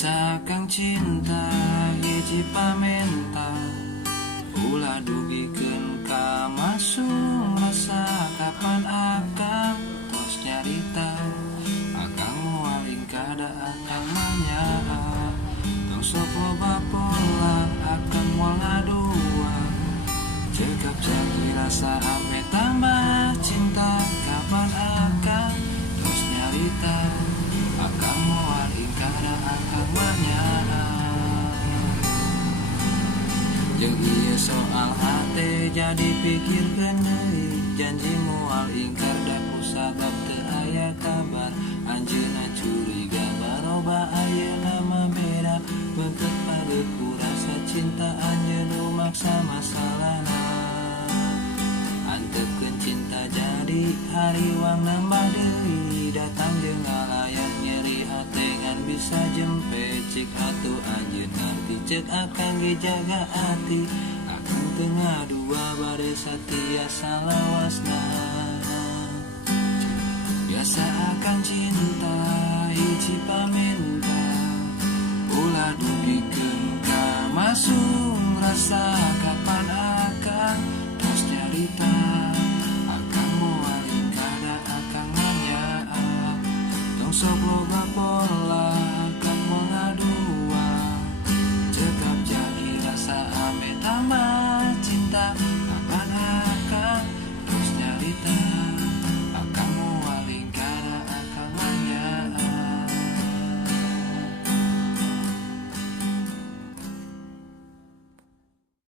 Biasa kang cinta hiji pamenta, ulah dugikeun ka masung rasa kapan akang tos nyarita. Akang moaling kada akang manyaha, tong sok loba pola akang moal ngadua. Cekap jaki rasa ame tambah cinta, kapan akang tos nyarita. Akang moaling kada akang manyaha. Jeung ieu soal hate jadi pikirkeun deui, janji moal ingkar da kusabab teu aya kabar. Anjeunna curiga baroba ayeuna mah beda, beunkeut pageuk rasa cinta anjeun nu maksa masalahna. Antepkeun cinta jadi hariwang nambah deui, datang jeung ngalayan nyeri hate ngan bisa jempe. Cik atuh anjeun ngarti ceuk akang ge jaga hati, akang teu ngadua bade satia salawasna. Biasa akang cinta hiji pamenta, ulah dugikeun ka masung rasa kapan